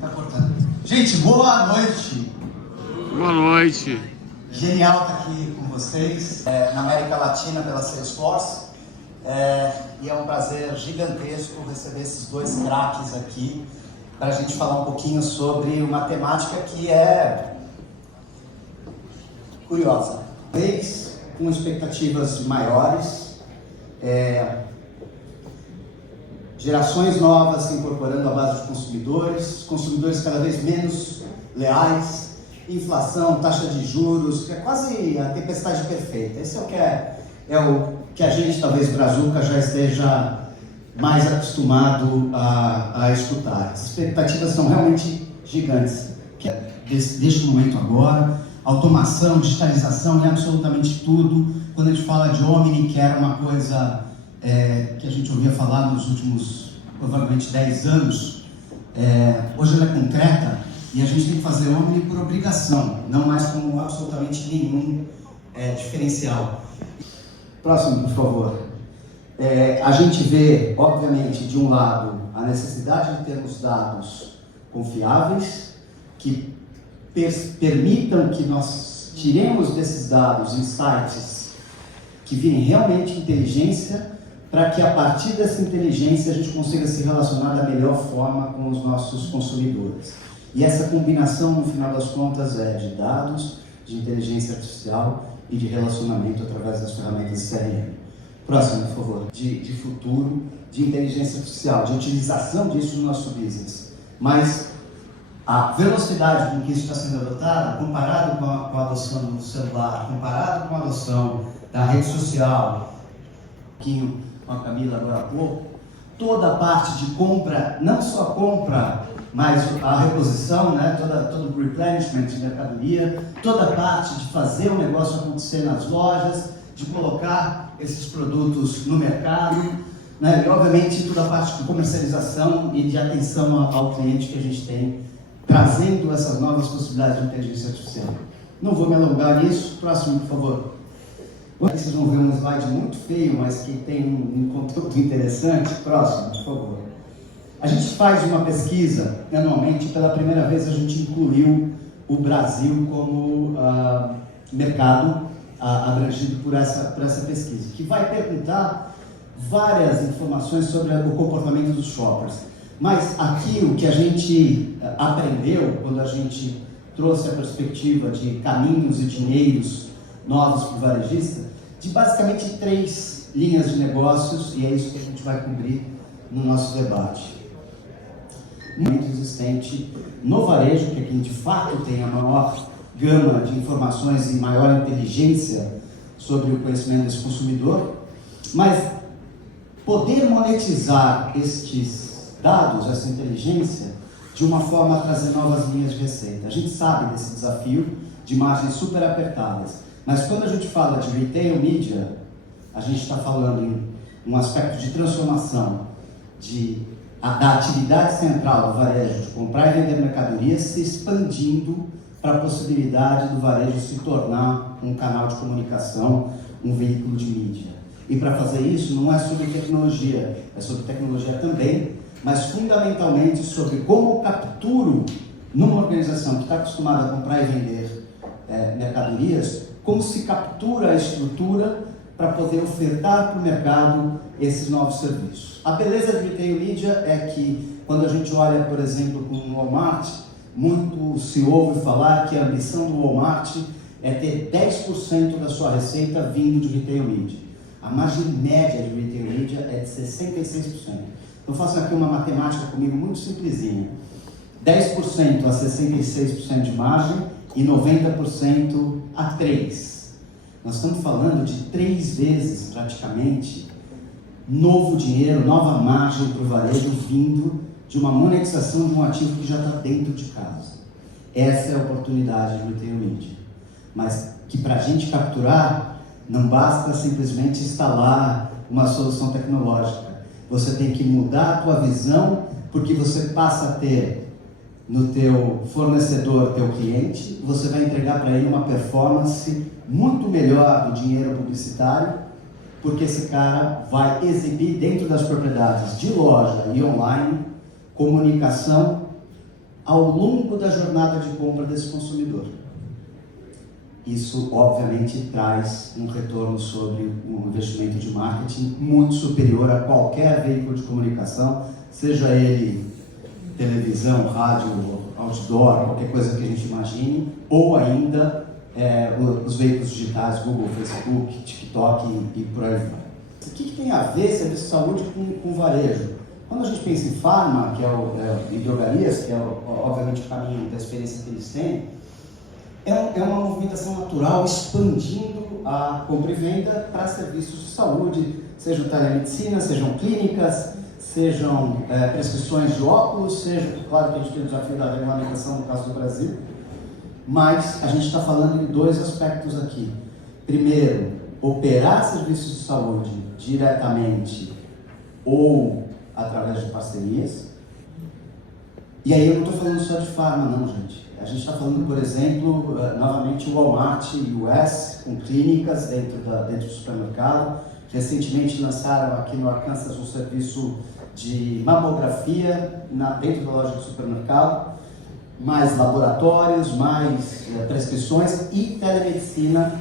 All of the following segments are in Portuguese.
Tá cortando. Gente, boa noite. Boa noite. Genial estar aqui com vocês na América Latina pela Salesforce. E é um prazer gigantesco receber esses dois craques aqui para a gente falar um pouquinho sobre uma temática que é curiosa. Com expectativas maiores, gerações novas se incorporando à base de consumidores cada vez menos leais, inflação, taxa de juros, que é quase a tempestade perfeita. Esse é o que a gente, talvez Brazuca, já esteja mais acostumado a escutar. As expectativas são realmente gigantes. Deste momento agora, automação, digitalização, absolutamente tudo. Quando a gente fala de Omni, que era uma coisa que a gente ouvia falar nos últimos, provavelmente, 10 anos, hoje ela é concreta e a gente tem que fazer Omni por obrigação, não mais como absolutamente nenhum diferencial. Próximo, por favor. A gente vê, obviamente, de um lado, a necessidade de termos dados confiáveis, que permitam que nós tiremos desses dados insights que virem realmente inteligência, para que a partir dessa inteligência a gente consiga se relacionar da melhor forma com os nossos consumidores. E essa combinação, no final das contas, é de dados, de inteligência artificial e de relacionamento através das ferramentas CRM. Próximo, por favor. De futuro, de inteligência artificial, de utilização disso no nosso business. Mas a velocidade com que isso está sendo adotado, comparado com a adoção do celular, comparado com a adoção da rede social, um pouquinho com a Camila agora há pouco, toda a parte de compra, não só compra, mas a reposição, né? todo o replenishment de mercadoria, toda a parte de fazer o negócio acontecer nas lojas, de colocar esses produtos no mercado, né? E obviamente toda a parte de comercialização e de atenção ao cliente que a gente tem, trazendo essas novas possibilidades de inteligência artificial. Não vou me alongar nisso. Próximo, por favor. Vocês vão ver um slide muito feio, mas que tem um conteúdo interessante. Próximo, por favor. A gente faz uma pesquisa anualmente, pela primeira vez a gente incluiu o Brasil como mercado abrangido por essa pesquisa, que vai perguntar várias informações sobre o comportamento dos shoppers. Mas aqui o que a gente aprendeu quando a gente trouxe a perspectiva de caminhos e dinheiros novos para o varejista, de basicamente 3 linhas de negócios, e é isso que a gente vai cobrir no nosso debate. Muito existente no varejo, que aqui de fato tem a maior gama de informações e maior inteligência sobre o conhecimento desse consumidor, mas poder monetizar estes dados, essa inteligência, de uma forma a trazer novas linhas de receita. A gente sabe desse desafio de margens super apertadas, mas quando a gente fala de retail media, a gente está falando em um aspecto de transformação da atividade central do varejo, de comprar e vender mercadorias, se expandindo para a possibilidade do varejo se tornar um canal de comunicação, um veículo de mídia. E para fazer isso não é sobre tecnologia, é sobre tecnologia também, mas fundamentalmente sobre como eu capturo, numa organização que está acostumada a comprar e vender mercadorias, como se captura a estrutura para poder ofertar para o mercado esses novos serviços. A beleza de retail media é que, quando a gente olha, por exemplo, com o Walmart, muito se ouve falar que a ambição do Walmart é ter 10% da sua receita vindo de retail media. A margem média de retail media é de 66%. Então façam aqui uma matemática comigo muito simplesinha. 10% a 66% de margem e 90% a 3%. Nós estamos falando de 3 vezes, praticamente, novo dinheiro, nova margem para o varejo vindo de uma monetização de um ativo que já está dentro de casa. Essa é a oportunidade do retail media. Mas que para a gente capturar, não basta simplesmente instalar uma solução tecnológica. Você tem que mudar a tua visão, porque você passa a ter no teu fornecedor, teu cliente, você vai entregar para ele uma performance muito melhor do dinheiro publicitário, porque esse cara vai exibir dentro das propriedades de loja e online comunicação ao longo da jornada de compra desse consumidor. Isso, obviamente, traz um retorno sobre um investimento de marketing muito superior a qualquer veículo de comunicação, seja ele televisão, rádio, outdoor, qualquer coisa que a gente imagine, ou ainda os veículos digitais, Google, Facebook, TikTok e por aí vai. O que tem a ver serviço de saúde com varejo? Quando a gente pensa em farma, que em drogarias, que é obviamente o caminho da experiência que eles têm, é uma movimentação natural expandindo a compra e venda para serviços de saúde, sejam telemedicina, sejam clínicas, sejam prescrições de óculos, seja, claro que a gente tem o desafio da regulamentação no caso do Brasil, mas a gente está falando em dois aspectos aqui. Primeiro, operar serviços de saúde diretamente ou através de parcerias. E aí eu não estou falando só de farma não, gente. A gente está falando, por exemplo, novamente o Walmart US, com clínicas dentro do supermercado. Recentemente lançaram aqui no Arkansas um serviço de mamografia dentro da loja do supermercado, mais laboratórios, mais prescrições e telemedicina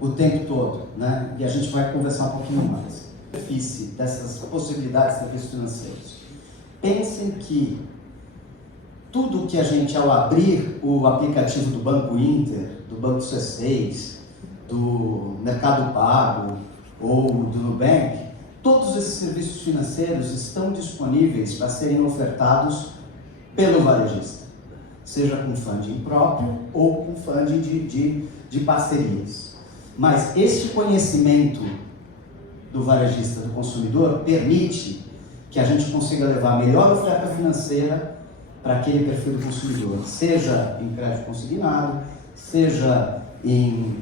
o tempo todo, né? E a gente vai conversar um pouquinho mais. O benefício dessas possibilidades de serviços financeiros. Pensem que tudo que a gente, ao abrir o aplicativo do Banco Inter, do Banco C6, do Mercado Pago ou do Nubank, todos esses serviços financeiros estão disponíveis para serem ofertados pelo varejista, seja com funding próprio ou com funding de parcerias. Mas este conhecimento do varejista, do consumidor, permite que a gente consiga levar a melhor oferta financeira para aquele perfil do consumidor, seja em crédito consignado, seja em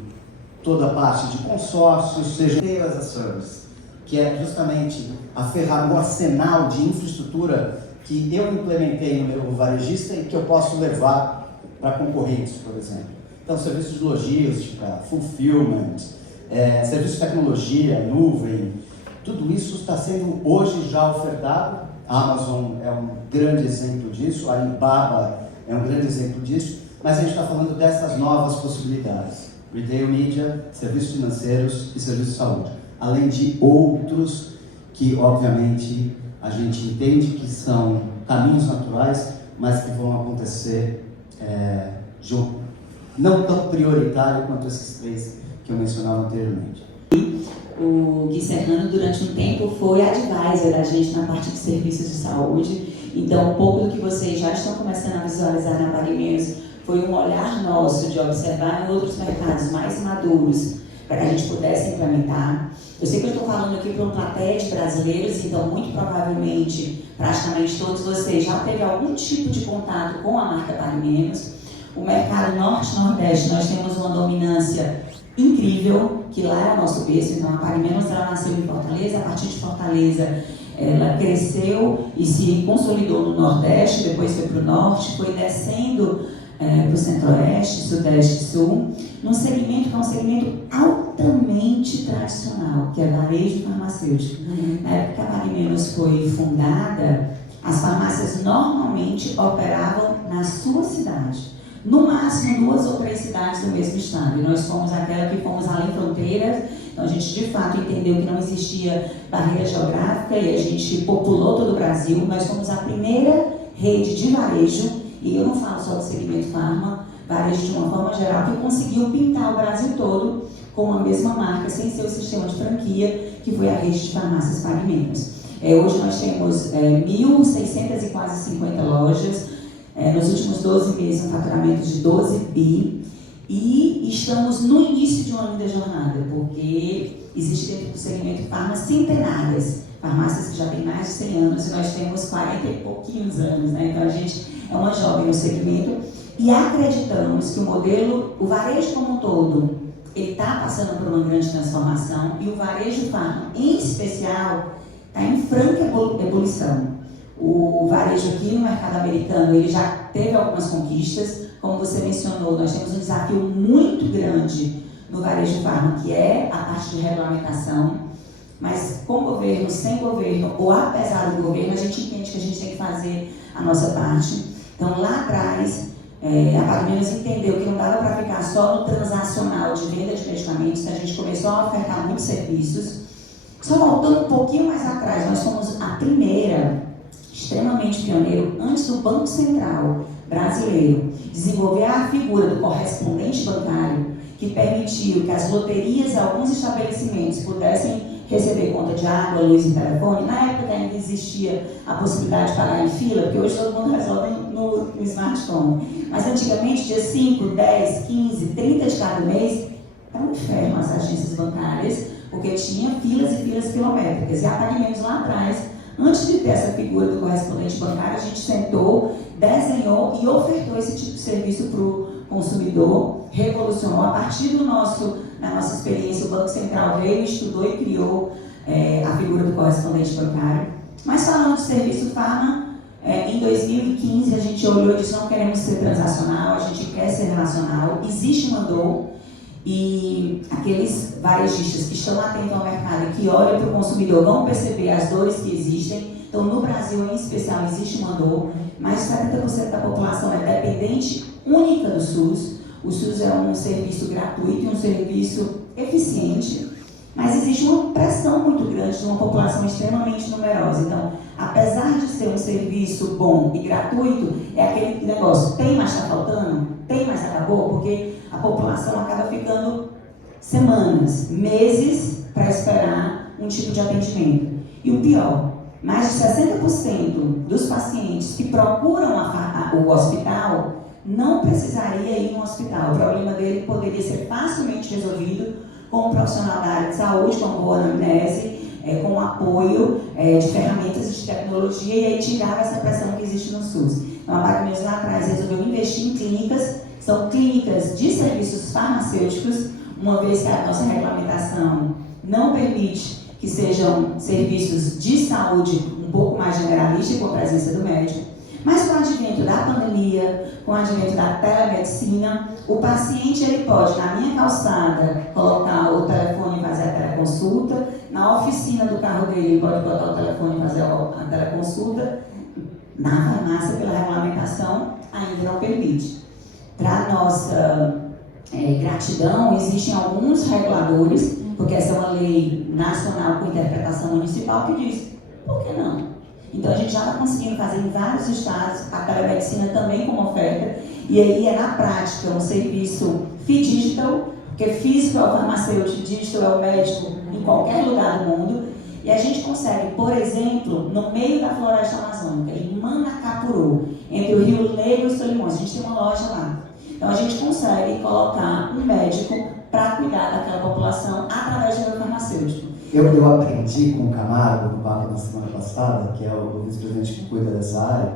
toda a parte de consórcios, seja em as a service, que é justamente a ferramenta, o arsenal de infraestrutura que eu implementei no meu varejista e que eu posso levar para concorrentes, por exemplo. Então, serviços de logística, fulfillment, serviços de tecnologia, nuvem, tudo isso está sendo hoje já ofertado. A Amazon é um grande exemplo disso, a Alibaba é um grande exemplo disso, mas a gente está falando dessas novas possibilidades. Retail Media, serviços financeiros e serviços de saúde. Além de outros que, obviamente, a gente entende que são caminhos naturais, mas que vão acontecer não tão prioritário quanto esses três que eu mencionava anteriormente. O Gui Serrano, durante um tempo, foi advisor da gente na parte de serviços de saúde. Então, um pouco do que vocês já estão começando a visualizar na PagMenos foi um olhar nosso de observar em outros mercados mais maduros para que a gente pudesse implementar. Eu sei que eu estou falando aqui para uma plateia de brasileiros, então, muito provavelmente, praticamente todos vocês já teve algum tipo de contato com a marca PagMenos. O mercado norte-nordeste, nós temos uma dominância incrível, que lá é o nosso berço. Então a PagMenos, ela nasceu em Fortaleza, a partir de Fortaleza ela cresceu e se consolidou no Nordeste, depois foi para o Norte, foi descendo para o Centro-Oeste, Sudeste e Sul, num segmento que é um segmento altamente tradicional, que é varejo farmacêutico. Na época que a PagMenos foi fundada, as farmácias normalmente operavam na sua cidade. No máximo 2 ou 3 cidades do mesmo estado. E nós fomos aquela que fomos além fronteiras. Então a gente de fato entendeu que não existia barreira geográfica e a gente populou todo o Brasil. Nós fomos a primeira rede de varejo, e eu não falo só do segmento farma, varejo de uma forma geral, que conseguiu pintar o Brasil todo com a mesma marca, sem ser o sistema de franquia, que foi a rede de farmácias PagMenos. Hoje nós temos 1.600 e quase 50 lojas. Nos últimos 12 meses, um faturamento de 12 bi, e estamos no início de uma linda jornada, porque existe dentro do segmento farma centenárias, farmácias que já têm mais de 100 anos, e nós temos 40 e pouquinhos anos, né? Então a gente é uma jovem no segmento, e acreditamos que o varejo como um todo, ele está passando por uma grande transformação, e o varejo farma, em especial, está em franca ebulição. O varejo aqui no mercado americano, ele já teve algumas conquistas. Como você mencionou, nós temos um desafio muito grande no varejo farma, que é a parte de regulamentação. Mas com governo, sem governo, ou apesar do governo, a gente entende que a gente tem que fazer a nossa parte. Então, lá atrás, mais. A Pague Menos entendeu que não dava para ficar só no transacional de venda de medicamentos, a gente começou a ofertar muitos serviços. Só voltando um pouquinho mais atrás, nós fomos a primeira, extremamente pioneiro, antes do Banco Central brasileiro, desenvolver a figura do correspondente bancário, que permitiu que as loterias e alguns estabelecimentos pudessem receber conta de água, luz e telefone. Na época ainda existia a possibilidade de pagar em fila, porque hoje todo mundo resolve no smartphone. Mas antigamente, dia 5, 10, 15, 30 de cada mês, era um inferno as agências bancárias, porque tinha filas e filas quilométricas. E a Pague Menos lá atrás, antes de ter essa figura do correspondente bancário, a gente sentou, desenhou e ofertou esse tipo de serviço para o consumidor, revolucionou. A partir da nossa experiência, o Banco Central veio, estudou e criou a figura do correspondente bancário. Mas falando de serviço farma, em 2015 a gente olhou e disse: não queremos ser transacional, a gente quer ser relacional. Existe uma dor, e aqueles varejistas que estão atentos ao mercado e que olham para o consumidor vão perceber as dores que existem. Então, no Brasil em especial, existe uma dor, mas 70% da população é dependente única do SUS. O SUS é um serviço gratuito e um serviço eficiente, mas existe uma pressão muito grande de uma população extremamente numerosa. Então, apesar de ser um serviço bom e gratuito, é aquele negócio: tem, mas está faltando? Tem, mas acabou? Porque a população acaba ficando semanas, meses para esperar um tipo de atendimento. E o pior, mais de 60% dos pacientes que procuram o hospital não precisaria ir no hospital. O problema dele poderia ser facilmente resolvido com um profissional da área de saúde, com boa anamnese, com apoio de ferramentas de tecnologia, e aí tirava essa pressão que existe no SUS. Então, a Pague Menos lá atrás resolveu investir em clínicas, são clínicas de serviços farmacêuticos, uma vez que a nossa regulamentação não permite que sejam serviços de saúde um pouco mais generalista e com a presença do médico. Mas com o advento da pandemia, com o advento da telemedicina, o paciente ele pode, na minha calçada, colocar o telefone e fazer a teleconsulta, na oficina do carro dele ele pode botar o telefone e fazer a teleconsulta. Na farmácia, pela regulamentação, ainda não permite. Para nossa gratidão, existem alguns reguladores, porque essa é uma lei nacional com interpretação municipal, que diz: por que não? Então a gente já está conseguindo fazer em vários estados a telemedicina também como oferta, e aí é na prática um serviço digital, porque físico é o farmacêutico, digital é o médico em qualquer lugar do mundo, e a gente consegue, por exemplo, no meio da floresta amazônica, em Manacapuru, entre o Rio Negro e Solimões, a gente tem uma loja lá. Então a gente consegue colocar um médico para cuidar daquela população através do farmacêutico. Eu aprendi com o Camargo, no papo na semana passada, que é o vice-presidente que cuida dessa área,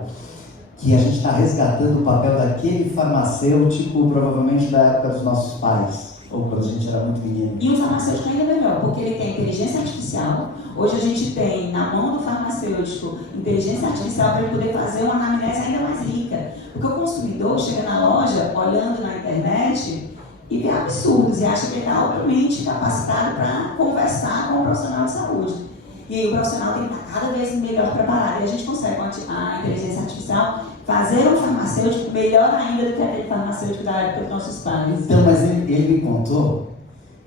que a gente está resgatando o papel daquele farmacêutico, provavelmente da época dos nossos pais, ou quando a gente era muito menino. E um farmacêutico ainda melhor, porque ele tem inteligência artificial. Hoje a gente tem na mão do farmacêutico inteligência artificial para ele poder fazer uma anamnese ainda mais rica. Porque o consumidor chega na loja, olhando na internet, e vê absurdos, e acha que ele está altamente capacitado para conversar com o profissional de saúde. E aí o profissional tem que estar cada vez melhor preparado, e a gente consegue, com a inteligência artificial, fazer um farmacêutico melhor ainda do que aquele farmacêutico da época dos nossos pais. Então, mas ele me contou,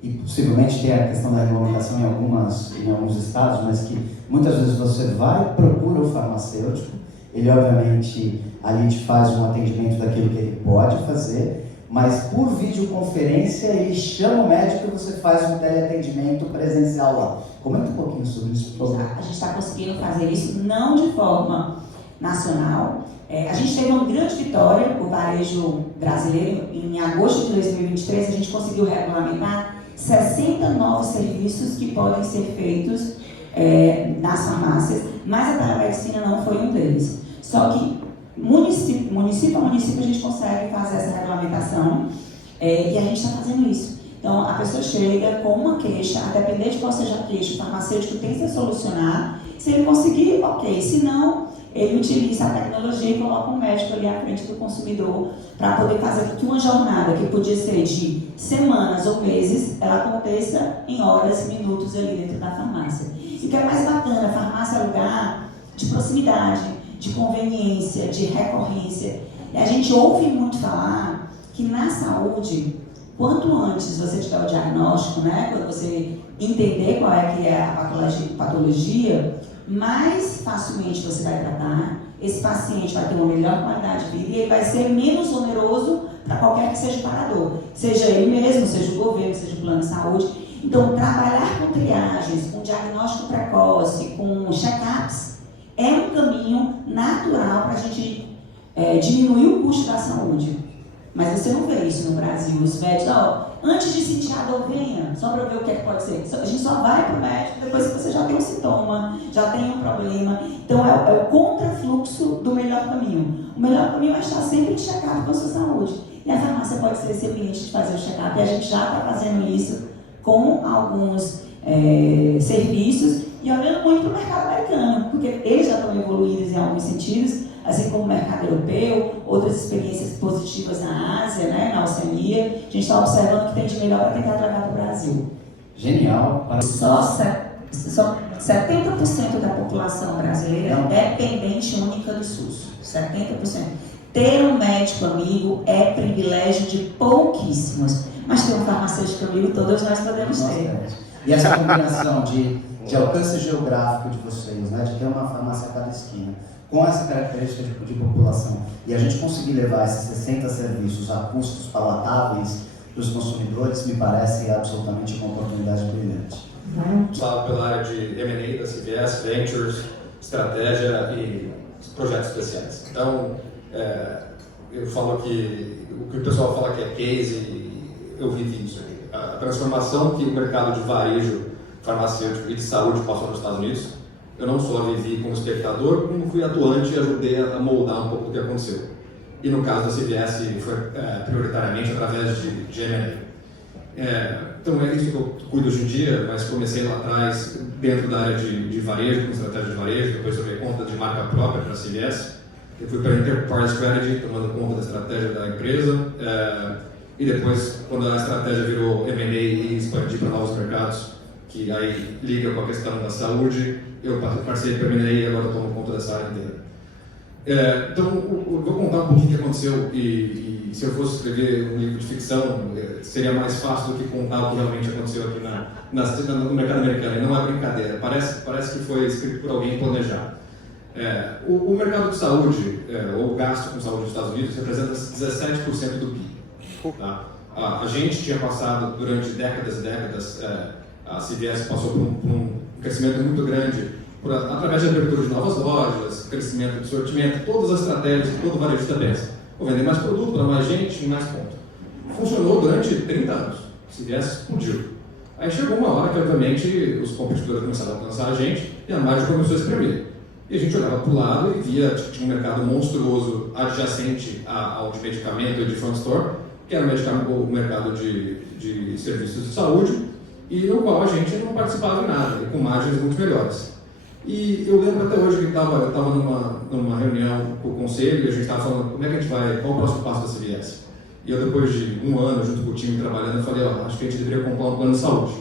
e possivelmente tem a questão da regulamentação em alguns estados, mas que muitas vezes você vai, procura o farmacêutico, ele obviamente ali te faz um atendimento daquilo que ele pode fazer, mas por videoconferência ele chama o médico e você faz um teleatendimento presencial lá. Comenta um pouquinho sobre isso, por favor. A gente está conseguindo fazer isso não de forma nacional. A gente teve uma grande vitória, o varejo brasileiro, em agosto de 2023, a gente conseguiu regulamentar 60 novos serviços que podem ser feitos nas farmácias, mas a telemedicina não foi um deles. Só que município a município a gente consegue fazer essa regulamentação e a gente está fazendo isso. Então a pessoa chega com uma queixa, a depender de qual seja a queixa, o farmacêutico tem que solucionar. Se ele conseguir, ok. Se não, ele utiliza a tecnologia e coloca um médico ali à frente do consumidor para poder fazer que uma jornada que podia ser de semanas ou meses, ela aconteça em horas, minutos ali dentro da farmácia. E o que é mais bacana, a farmácia é um lugar de proximidade, de conveniência, de recorrência. E a gente ouve muito falar que na saúde, quanto antes você tiver o diagnóstico, né, quando você entender qual é que é a patologia, mais facilmente você vai tratar, esse paciente vai ter uma melhor qualidade de vida e ele vai ser menos oneroso para qualquer que seja o pagador, seja ele mesmo, seja o governo, seja o plano de saúde. Então, trabalhar com triagens, com diagnóstico precoce, com check-ups, é um caminho natural para a gente diminuir o custo da saúde. Mas você não vê isso no Brasil. Os médicos, antes de sentir a dor, venha, só para ver o que é que pode ser. A gente só vai para o médico depois que você já tem um sintoma, já tem um problema. Então, é o contrafluxo do melhor caminho. O melhor caminho é estar sempre em check-up com a sua saúde. E a farmácia pode ser esse ambiente de fazer o check-up. E a gente já está fazendo isso com alguns serviços e olhando muito para o mercado americano, porque eles já estão evoluídos em alguns sentidos, assim como o mercado europeu, outras experiências positivas na Ásia, né, na Oceania. A gente está observando o que tem de melhor para tentar tragar para o Brasil. Genial. Só 70% da população brasileira é dependente única do SUS. 70%. Ter um médico amigo é privilégio de pouquíssimos, mas ter um farmacêutico amigo todos nós podemos ter. E essa combinação de alcance geográfico de vocês, né, de ter uma farmácia a cada esquina, com essa característica de população, e a gente conseguir levar esses 60 serviços a custos palatáveis para os consumidores, me parece absolutamente uma oportunidade brilhante. Falo pela área de M&A da CVS, Ventures, estratégia e projetos especiais. Então, eu falo que o que o pessoal fala que é case, eu vivi isso aqui. A transformação que o mercado de varejo farmacêutico e de saúde passou nos Estados Unidos, eu não só vivi como espectador, como fui atuante e ajudei a moldar um pouco do que aconteceu. E no caso da CVS foi prioritariamente através de M&A. Então é isso que eu cuido hoje em dia, mas comecei lá atrás dentro da área de varejo, com estratégia de varejo, depois tomei conta de marca própria para a CVS. Eu fui para a Enterprise Strategy, tomando conta da estratégia da empresa. E depois, quando a estratégia virou M&A e expandir para novos mercados, que aí liga com a questão da saúde, eu passei para M&A e agora tomo conta dessa área inteira. Então, eu vou contar um pouquinho o que aconteceu e se eu fosse escrever um livro de ficção, seria mais fácil do que contar o que realmente aconteceu aqui no mercado americano. E não é brincadeira, parece que foi escrito por alguém planejado. O mercado de saúde, ou o gasto com saúde nos Estados Unidos, representa 17% do PIB. Tá? A gente tinha passado durante décadas e décadas, a CVS passou por um crescimento muito grande, através de abertura de novas lojas, crescimento de sortimento, todas as estratégias que todo varejista pensa. Vou vender mais produto para mais gente, mais ponto. Funcionou durante 30 anos. A CVS explodiu. Aí chegou uma hora que, obviamente, os competidores começaram a alcançar a gente e a margem começou a espremer. E a gente olhava para o lado e via que tinha um mercado monstruoso adjacente ao de medicamento e de front store, que era o mercado de serviços de saúde, e no qual a gente não participava em nada, e com margens muito melhores. E eu lembro até hoje que eu estava numa reunião com o conselho, e a gente estava falando como é que a gente vai, qual o próximo passo da CVS. E eu, depois de um ano, junto com o time trabalhando, eu falei, acho que a gente deveria comprar um plano de saúde.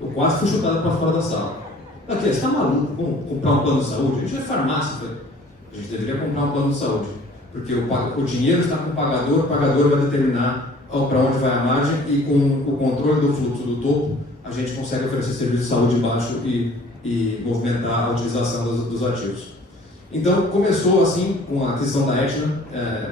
Eu quase fui chutado para fora da sala. Aqui, você está maluco? Vamos comprar um plano de saúde? A gente é farmácia. A gente deveria comprar um plano de saúde. Porque o dinheiro está com o pagador vai determinar para onde vai a margem e com o controle do fluxo do topo, a gente consegue oferecer serviço de saúde baixo e movimentar a utilização dos ativos. Então, começou assim com a aquisição da Aetna,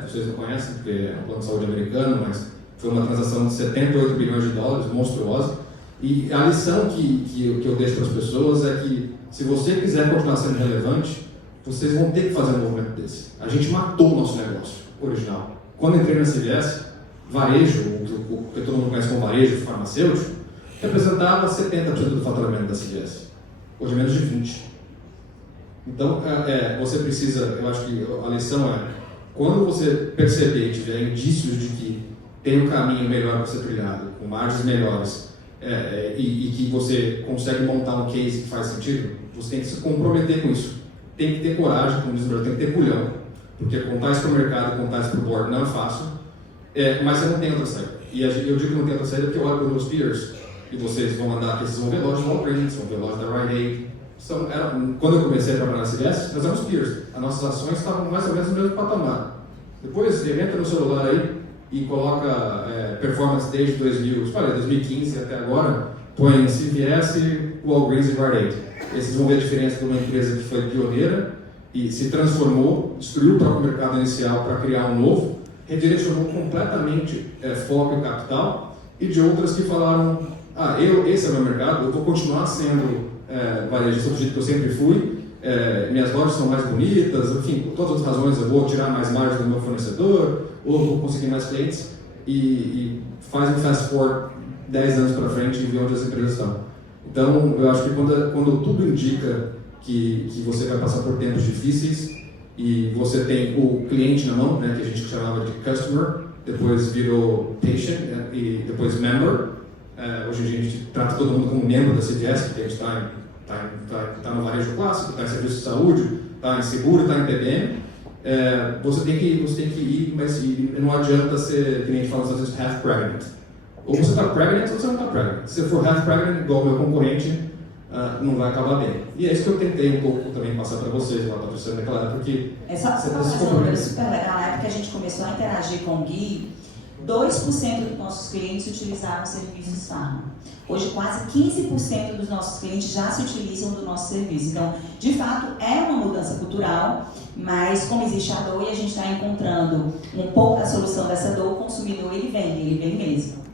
vocês não conhecem, porque é um plano de saúde americano, mas foi uma transação de 78 bilhões de dólares, monstruosa. E a lição que eu deixo para as pessoas é que, se você quiser continuar sendo relevante, vocês vão ter que fazer um movimento desse. A gente matou o nosso negócio original. Quando entrei na CVS, varejo, o que todo mundo conhece como varejo farmacêutico, representava 70% do faturamento da CVS. Hoje é menos de 20%. Então, você precisa, eu acho que a lição é, quando você perceber e tiver indícios de que tem um caminho melhor para ser trilhado, com margens melhores, e que você consegue montar um case que faz sentido, você tem que se comprometer com isso. Tem que ter coragem, como diz o Brasil, tem que ter culhão, porque contar isso para o mercado, contar isso para o board não é fácil, mas você não tem outra saída. E eu digo que não tem outra saída porque eu olho para os meus peers, e vocês vão andar aqui, vocês vão ver loja de Walgreens, vão ver loja da Rite Aid. Quando eu comecei a trabalhar na CVS, nós éramos peers, as nossas ações estavam mais ou menos no mesmo patamar. Depois você entra no celular aí e coloca performance desde 2015 até agora, põe CVS, Walgreens e Rite Aid. Vocês vão ver a diferença de uma empresa que foi pioneira e se transformou, destruiu o próprio mercado inicial para criar um novo, redirecionou completamente foco e capital, e de outras que falaram, esse é o meu mercado, eu vou continuar sendo varejista do jeito que eu sempre fui, minhas lojas são mais bonitas, enfim, por todas as razões eu vou tirar mais margem do meu fornecedor, ou vou conseguir mais clientes, e faz um fast forward 10 anos para frente e vê onde as empresas estão. Então, eu acho que quando tudo indica que você vai passar por tempos difíceis e você tem o cliente na mão, né, que a gente chamava de customer, depois virou patient e depois member. Hoje a gente trata todo mundo como membro da CVS, porque a gente está no varejo clássico, está em serviço de saúde, está em seguro, está em PBM. Você tem que ir, mas não adianta ser, que nem a gente fala às vezes, half pregnant. Ou você está pregnant ou você não está pregnant. Se for half pregnant, igual o meu concorrente, não vai acabar bem. E é isso que eu tentei um pouco também passar para vocês lá, Patrocínio, naquela época, porque... Só para fazer um número super legal, na época que a gente começou a interagir com o Gui, 2% dos nossos clientes utilizavam serviços Pharma. Hoje, quase 15% dos nossos clientes já se utilizam do nosso serviço. Então, de fato, é uma mudança cultural, mas como existe a dor e a gente está encontrando um pouco da solução dessa dor, o consumidor ele vem mesmo.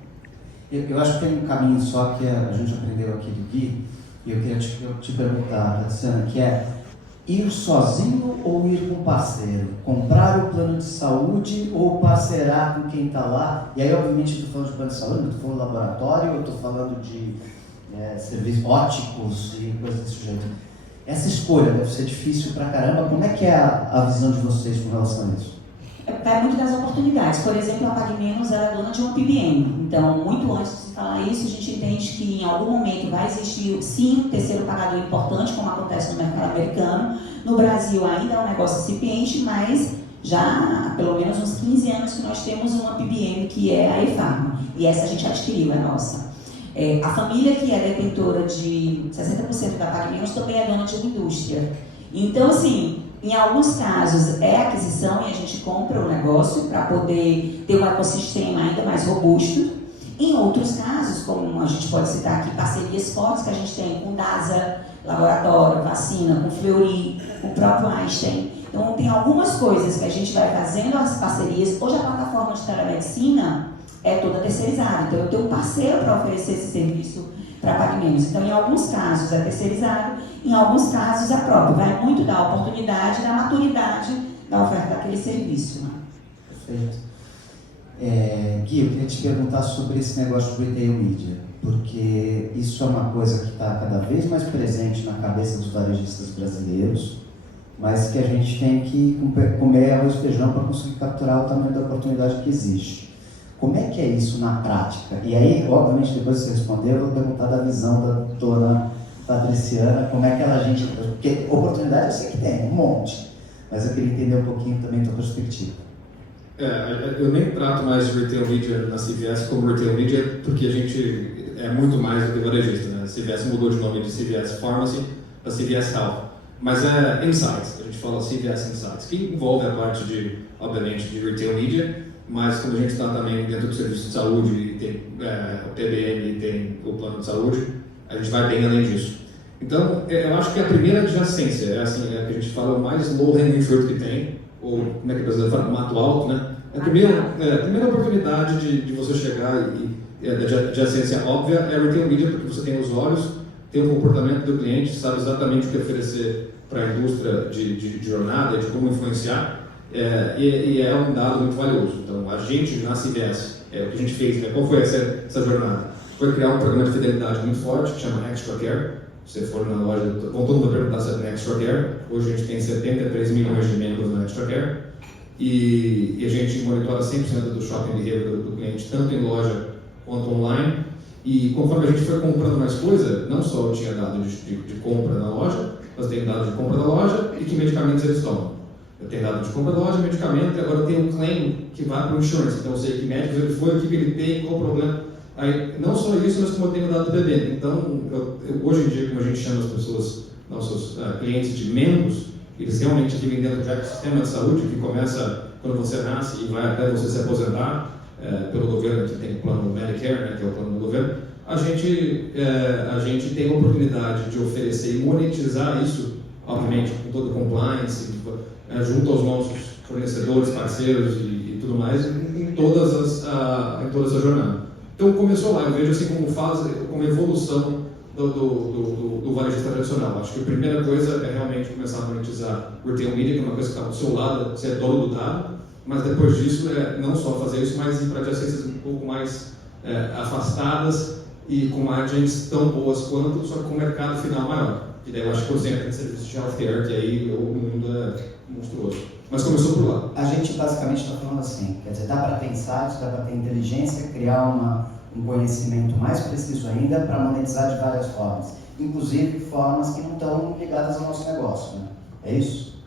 Eu acho que tem um caminho só que a gente aprendeu aqui do Gui, e eu queria te perguntar, Luciana, que é ir sozinho ou ir com parceiro? Comprar o plano de saúde ou parceirar com quem está lá? E aí, obviamente, eu estou falando de plano de saúde, eu estou falando de laboratório, eu estou falando de serviços óticos e coisas desse jeito. Essa escolha deve ser difícil pra caramba. Como é que é a visão de vocês com relação a isso? Vai muito das oportunidades. Por exemplo, a Pague Menos era dona de uma PBM. Então, muito antes de se falar isso, a gente entende que em algum momento vai existir, sim, um terceiro pagador importante, como acontece no mercado americano. No Brasil ainda é um negócio incipiente, mas já há pelo menos uns 15 anos que nós temos uma PBM que é a ePharma. E essa a gente adquiriu, é nossa. A família que é detentora de 60% da Pague Menos também é dona de uma indústria. Então, assim, em alguns casos é aquisição e a gente compra o negócio para poder ter um ecossistema ainda mais robusto. Em outros casos, como a gente pode citar aqui, parcerias fortes que a gente tem com DASA, laboratório, vacina, com Fleury, com o próprio Einstein. Então, tem algumas coisas que a gente vai fazendo as parcerias. Hoje a plataforma de telemedicina é toda terceirizada, então eu tenho um parceiro para oferecer esse serviço para Pague Menos. Então, em alguns casos é terceirizado, em alguns casos é próprio. Vai muito da oportunidade, da maturidade da oferta daquele serviço. Né? Perfeito. Gui, eu queria te perguntar sobre esse negócio de retail media, porque isso é uma coisa que está cada vez mais presente na cabeça dos varejistas brasileiros, mas que a gente tem que comer arroz e feijão para conseguir capturar o tamanho da oportunidade que existe. Como é que é isso na prática? E aí, obviamente, depois de você responder, eu vou perguntar da visão da dona Patriciana, como é que ela agende, porque oportunidade eu sei que tem, um monte, mas eu queria entender um pouquinho também a tua perspectiva. Eu nem trato mais de retail media na CVS como retail media, porque a gente é muito mais do que varejista, né? A CVS mudou de nome de CVS Pharmacy para CVS Health, mas é Insights, a gente fala CVS Insights, que envolve a parte de, obviamente, de retail media, mas quando a gente está também dentro do serviço de saúde e tem o PBM e tem o plano de saúde, a gente vai bem além disso. Então, eu acho que a primeira adjacência é assim, que a gente fala o mais low hanging fruit que tem, ou como é que o brasileiro fala, mato alto, né? A primeira oportunidade de você chegar e a adjacência óbvia é a retail media, porque você tem os olhos, tem o comportamento do cliente, sabe exatamente o que oferecer para a indústria de jornada, de como influenciar. E é um dado muito valioso. Então, a gente na CVS, o que a gente fez, né? Qual foi essa jornada? Foi criar um programa de fidelidade muito forte, que chama Extra Care. Se você for na loja, vão todo mundo perguntar se é tem Extra Care. Hoje a gente tem 73 milhões de membros na Extra Care. E a gente monitora 100% do shopping behavior do cliente, tanto em loja quanto online. E conforme a gente foi comprando mais coisa, não só eu tinha dado de compra na loja, mas tenho dado de compra da loja e que medicamentos eles tomam. Eu tenho dado de compra da loja, medicamento, e agora eu tenho um claim que vai para o insurance. Então eu sei que médicos ele foi, o que ele tem, qual o problema. Aí, não só isso, mas como eu tenho dado do bebê. Então, hoje em dia, como a gente chama as pessoas, nossos clientes de membros, eles realmente vivem dentro do ecossistema de saúde, que começa quando você nasce e vai até você se aposentar pelo governo, que tem o plano Medicare, né, que é o plano do governo, a gente tem a oportunidade de oferecer e monetizar isso, obviamente, com todo o compliance, junto aos nossos fornecedores, parceiros e tudo mais, em toda essa jornada. Então começou lá, eu vejo assim como evolução do varejista tradicional. Acho que a primeira coisa é realmente começar a monetizar o retail media, que é uma coisa que está do seu lado, você é dono do dado, mas depois disso não só fazer isso, mas ir para adjacências um pouco mais afastadas e com margens tão boas quanto, só que com o mercado final maior. E daí eu acho que você entra em serviços de healthcare, que aí o mundo é monstruoso. Mas começou por lá. A gente basicamente está falando assim, quer dizer, dá para ter insights, dá para ter inteligência, criar um conhecimento mais preciso ainda para monetizar de várias formas, inclusive formas que não estão ligadas ao nosso negócio, né? É isso?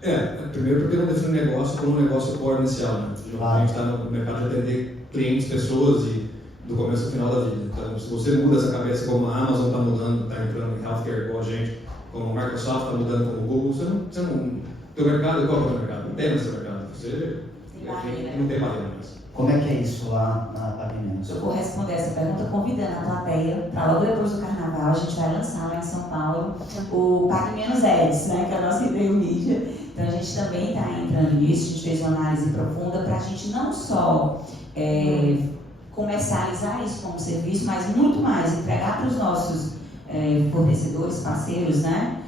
Primeiro porque não define o negócio como um negócio core inicial, né? A gente está no mercado de atender clientes, pessoas e do começo ao final da vida. Então, se você muda essa cabeça como a Amazon está mudando, está entrando em healthcare igual a gente, como a Microsoft está mudando como o Google, você não teu mercado, qual é o teu mercado? Não tem mais seu mercado. Você não tem barreira mais. Como é que é isso lá na PagMenos? Eu vou responder essa pergunta convidando a plateia para logo depois do carnaval, a gente vai lançar lá em São Paulo o PagMenos Ads, né, que é a nossa retail mídia. Então a gente também está entrando nisso, a gente fez uma análise profunda para a gente não só comercializar isso como serviço, mas muito mais entregar para os nossos fornecedores, parceiros, né?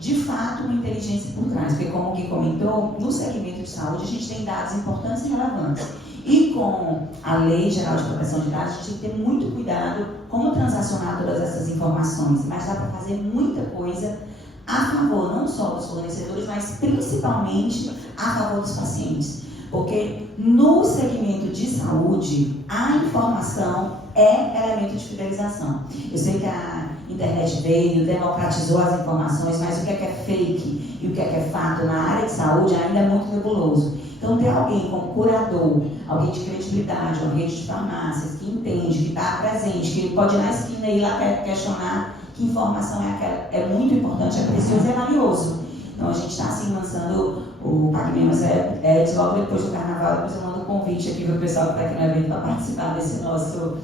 De fato uma inteligência por trás, porque como o Gui comentou, no segmento de saúde a gente tem dados importantes e relevantes. E com a Lei Geral de Proteção de Dados, a gente tem que ter muito cuidado como transacionar todas essas informações, mas dá para fazer muita coisa a favor não só dos fornecedores, mas principalmente a favor dos pacientes. Porque no segmento de saúde, a informação é elemento de fidelização. Eu sei que a internet veio, democratizou as informações, mas o que é fake e o que é fato na área de saúde ainda é muito nebuloso. Então, ter alguém como curador, alguém de credibilidade, uma rede de farmácias, que entende, que está presente, que pode ir na esquina e ir lá questionar que informação é aquela, é muito importante, é precioso e é valioso. Então, a gente está assim lançando o PagMenos Ads logo depois do carnaval. Depois eu mando um convite aqui para o pessoal que está aqui no evento para participar desse nosso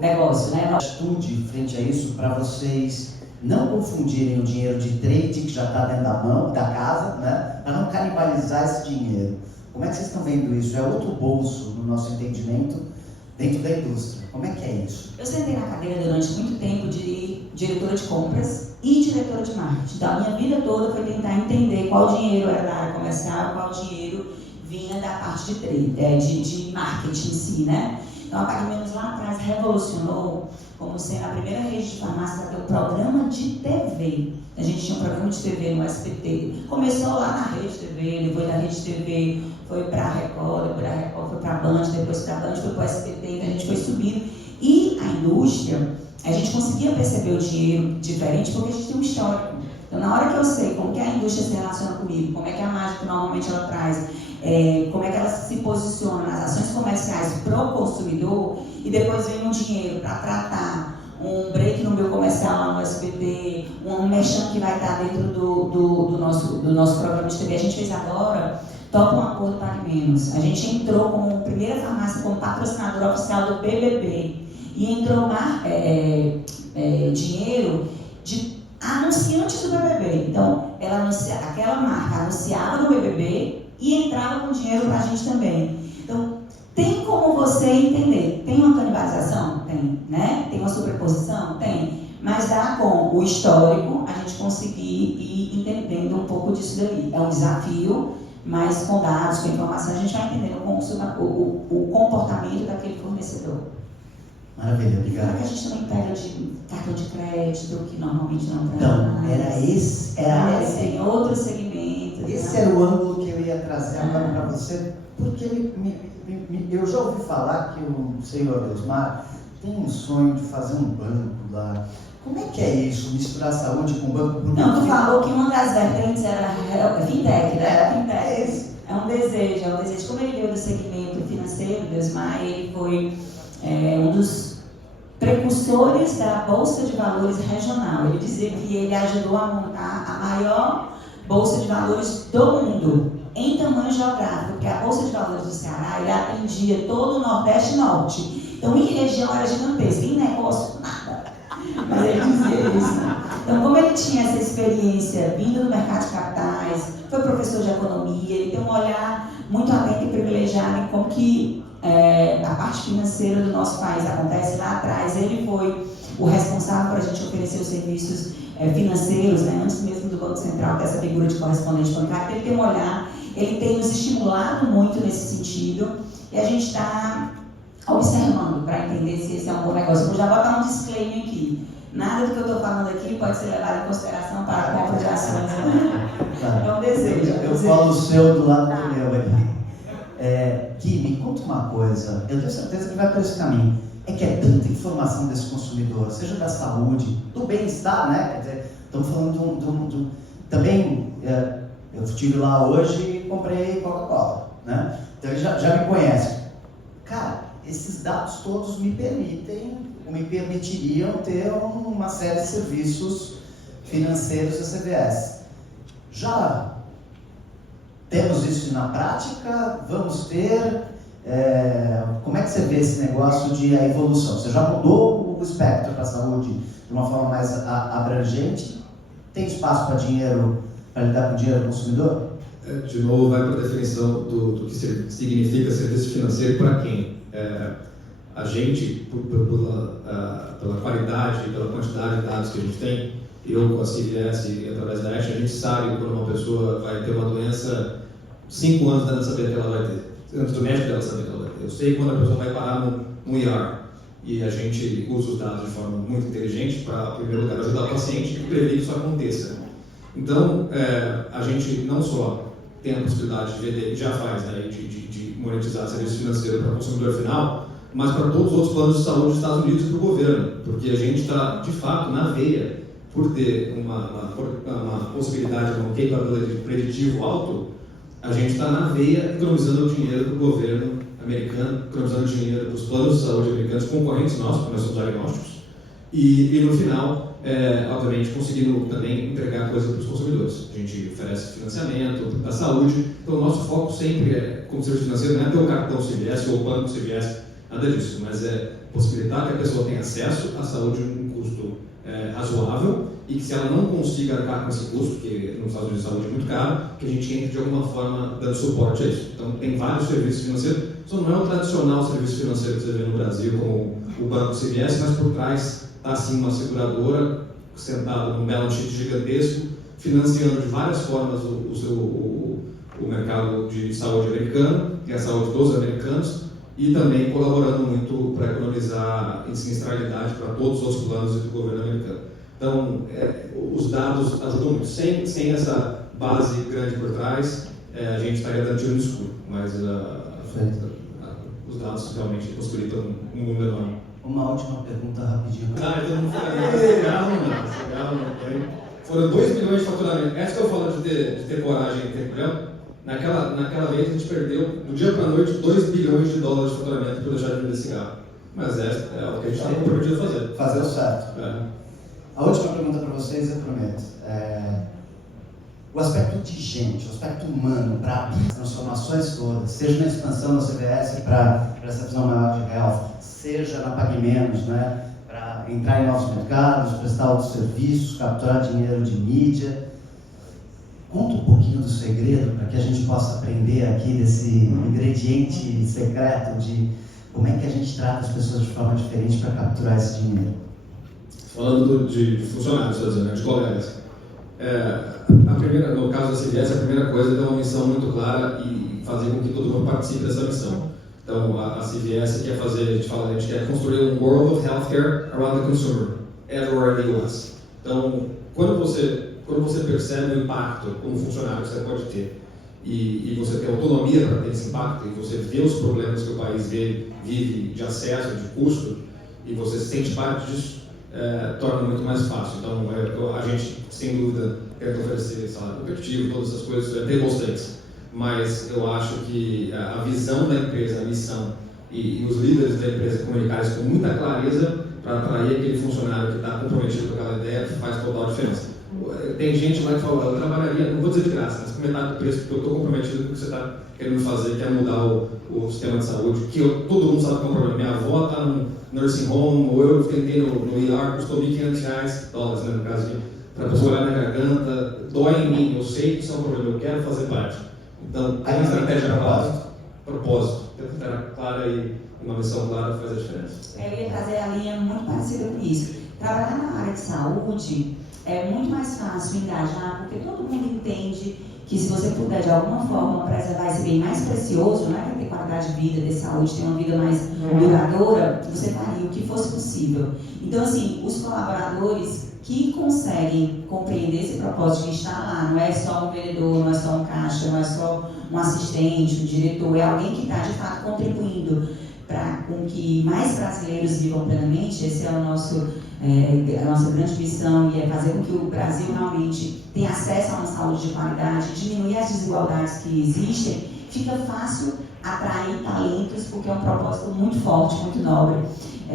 negócio, né? Atitude frente a isso para vocês não confundirem o dinheiro de trade que já está dentro da casa, né? Para não canibalizar esse dinheiro. Como é que vocês estão vendo isso? É outro bolso, no nosso entendimento, dentro da indústria. Como é que é isso? Eu sentei na cadeira durante muito tempo de diretora de compras e diretora de marketing. Então, a minha vida toda foi tentar entender qual dinheiro era da área comercial, qual dinheiro vinha da parte de trade, de marketing em si, né? Então, a PagMenos lá atrás revolucionou como sendo a primeira rede de farmácia a ter um programa de TV. A gente tinha um programa de TV no SBT. Começou lá na Rede TV, depois da Rede TV foi para a Record, depois da Record foi para a Band, depois da Band foi para o SBT, então a gente foi subindo. E a indústria, a gente conseguia perceber o dinheiro diferente porque a gente tem um histórico. Então, na hora que eu sei como que a indústria se relaciona comigo, como é que a mágica normalmente ela traz, como é que ela se posiciona nas ações comerciais para o consumidor, e depois vem um dinheiro para tratar um break no meu comercial lá no SBT, um merchan que vai estar dentro do nosso programa de TV. A gente fez agora, topa um acordo PagMenos. A gente entrou como primeira farmácia, como patrocinadora oficial do BBB, e entrou dinheiro de anunciantes do BBB. Então, aquela marca anunciava no BBB e entrava com dinheiro para a gente também. Então, tem como você entender. Tem uma canibalização? Tem, né? Tem uma sobreposição? Tem. Mas dá com o histórico a gente conseguir ir entendendo um pouco disso daí. É um desafio, mas com dados, com informação, a gente vai entendendo o comportamento daquele fornecedor. Maravilha, obrigado. Porque a gente também pega de cartão de crédito, que normalmente não Então, traz. Tem outro segmento. Esse era o ângulo que eu ia trazer agora para você, porque eu já ouvi falar que o senhor Eusmar tem um sonho de fazer um banco lá. Como é que é isso, misturar saúde com banco? Não, tu falou que uma das vertentes era fintech, né? Fintech. É um desejo. Como ele veio do segmento financeiro, o Eusmar, ele foi um dos precursores da Bolsa de Valores regional. Ele dizia que ele ajudou a montar a maior Bolsa de Valores do mundo, em tamanho geográfico, porque a Bolsa de Valores do Ceará ele atendia todo o Nordeste e Norte. Então, em região era gigantesca, em negócio, nada. Mas ele dizia isso. Então, como ele tinha essa experiência vindo do mercado de capitais, foi professor de economia, ele tem um olhar muito atento e privilegiado em como que a parte financeira do nosso país acontece. Lá atrás, ele foi o responsável para a gente oferecer os serviços financeiros, né, antes mesmo do Banco Central ter essa figura de correspondente bancário. Ele tem um olhar, ele tem nos estimulado muito nesse sentido, e a gente está observando para entender se esse é um bom negócio. Eu já vou dar um disclaimer aqui. Nada do que eu estou falando aqui pode ser levado em consideração para a compra de ações. É um desejo. Eu falo o seu do lado do meu aqui. Gui, me conta uma coisa. Eu tenho certeza que vai por esse caminho. É que é tanta informação desse consumidor, seja da saúde, do bem-estar, né? Quer dizer, estamos falando também, eu estive lá hoje e comprei Coca-Cola, né? Então ele já me conhece. Cara, esses dados todos me permitiriam ter uma série de serviços financeiros da CVS. Já temos isso na prática? Vamos ter? Como é que você vê esse negócio de a evolução? Você já mudou o espectro para a saúde de uma forma mais abrangente? Tem espaço para lidar com o dinheiro do consumidor? De novo, vai para a definição do que significa serviço financeiro para quem. A gente, pela qualidade e pela quantidade de dados que a gente tem, eu com a CVS e através da Action, a gente sabe quando uma pessoa vai ter uma doença 5 anos antes de saber que ela vai ter. Antes do médico dela saber que ela vai ter. Eu sei quando a pessoa vai parar no IR. E a gente usa os dados de forma muito inteligente para, em primeiro lugar, ajudar o paciente e prevenir que isso aconteça. Então, a gente não só tem a possibilidade de vender, já faz, né, de monetizar serviço financeiro para o consumidor final, mas para todos os outros planos de saúde dos Estados Unidos e para o governo, porque a gente está, de fato, na veia, por ter uma possibilidade, um capability preditivo alto, a gente está na veia economizando o dinheiro para o governo americano, economizando dinheiro para os planos de saúde americanos, concorrentes nossos, porque nós somos agnósticos, e no final, obviamente, conseguindo também entregar coisa para os consumidores. A gente oferece financiamento para a saúde, então o nosso foco sempre como serviço financeiro, não é ter o cartão CVS ou o banco CVS, nada disso, mas possibilitar que a pessoa tenha acesso à saúde com um custo razoável e que se ela não consiga arcar com esse custo, porque nos Estados Unidos a saúde é muito caro, que a gente entre de alguma forma dando suporte a isso. Então tem vários serviços financeiros, só não é o tradicional serviço financeiro que você vê no Brasil, como o banco CVS, mas por trás está assim uma seguradora sentada num balance sheet gigantesco, financiando de várias formas o mercado de saúde americano, que é a saúde dos americanos, e também colaborando muito para economizar em sinistralidade para todos os outros planos do governo americano. Então, os dados ajudam muito. Sem essa base grande por trás, a gente estaria dando tiro no escuro, mas os dados realmente possibilitam um mundo enorme. Uma última pergunta rapidinho. Então não foi foram 2 bilhões de faturamento. Essa que eu falo de ter coragem e ter problema. Naquela vez a gente perdeu, do dia para a noite, 2 bilhões de dólares de faturamento por deixar de vender cigarro. Mas é o que a gente está comprometido a fazer. Fazer o certo. A última pergunta para vocês, eu prometo. O aspecto de gente, o aspecto humano, para as transformações todas, seja na expansão da CVS para essa visão maior de health, seja na Pague Menos, né, para entrar em novos mercados, prestar outros serviços, capturar dinheiro de mídia. Conta um pouquinho do segredo para que a gente possa aprender aqui desse ingrediente secreto de como é que a gente trata as pessoas de forma diferente para capturar esse dinheiro. Falando de funcionários, de colegas. No caso da CVS, a primeira coisa é ter uma missão muito clara e fazer com que todo mundo participe dessa missão. Então, a CVS quer fazer, a gente quer construir um world of healthcare around the consumer, everywhere in the US. Então, quando você percebe o impacto como funcionário que você pode ter e você tem autonomia para ter esse impacto e você vê os problemas que o país vive de acesso, de custo, e você se sente parte disso, torna muito mais fácil. Então, a gente, sem dúvida, tenta oferecer salário competitivo, todas essas coisas, table stakes. Mas eu acho que a visão da empresa, a missão e os líderes da empresa comunicar isso com muita clareza para atrair aquele funcionário que está comprometido com aquela ideia faz total diferença. tem gente lá que fala, eu trabalharia, não vou dizer de graça, mas com metade do preço, porque eu estou comprometido com o que você está querendo fazer, que é mudar o sistema de saúde, que todo mundo sabe que é um problema. Minha avó está no nursing home, ou eu tentei no IR, custou $1.500, dólares, né, no caso, para a pessoa olhar na garganta, dói em mim, eu sei que isso é um problema, eu quero fazer parte. Então, tem uma estratégia propósito, ter uma estratégia clara e uma missão clara faz a diferença. Eu ia trazer a linha muito parecida com isso. Trabalhar na área de saúde é muito mais fácil engajar, porque todo mundo entende que se você puder de alguma forma preservar esse bem mais precioso, não é para ter qualidade de vida, ter saúde, ter uma vida mais duradoura, você faria o que fosse possível. Então, assim, os colaboradores que conseguem compreender esse propósito de estar lá, não é só um vendedor, não é só um caixa, não é só um assistente, um diretor, é alguém que está de fato contribuindo para com que mais brasileiros vivam plenamente. Esse é a nossa grande missão, e é fazer com que o Brasil realmente tenha acesso a uma saúde de qualidade, diminuir as desigualdades que existem. Fica fácil atrair talentos, porque é um propósito muito forte, muito nobre.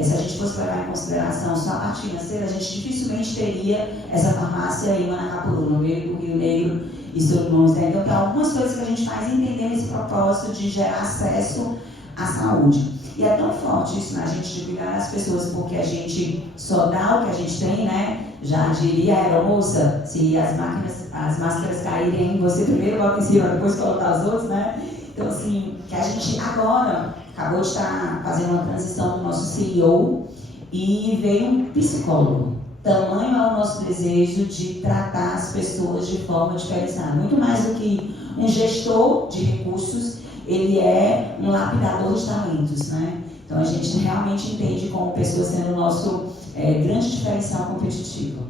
Se a gente fosse levar em consideração só a parte financeira, a gente dificilmente teria essa farmácia em Manacapuru, no meio do Rio Negro e Solimões, né? Então, algumas coisas que a gente faz entendendo esse propósito de gerar acesso à saúde. E é tão forte isso na gente de cuidar das pessoas, porque a gente só dá o que a gente tem, né? Já diria a aeromoça, se as máscaras caírem em você, primeiro bota em cima, depois coloca as outras, né? Então, assim, que a gente agora acabou de estar fazendo uma transição do nosso CEO e veio um psicólogo. Tamanho é o nosso desejo de tratar as pessoas de forma diferenciada. Muito mais do que um gestor de recursos, ele é um lapidador de talentos, né? Então a gente realmente entende como pessoa sendo o nosso grande diferencial competitivo.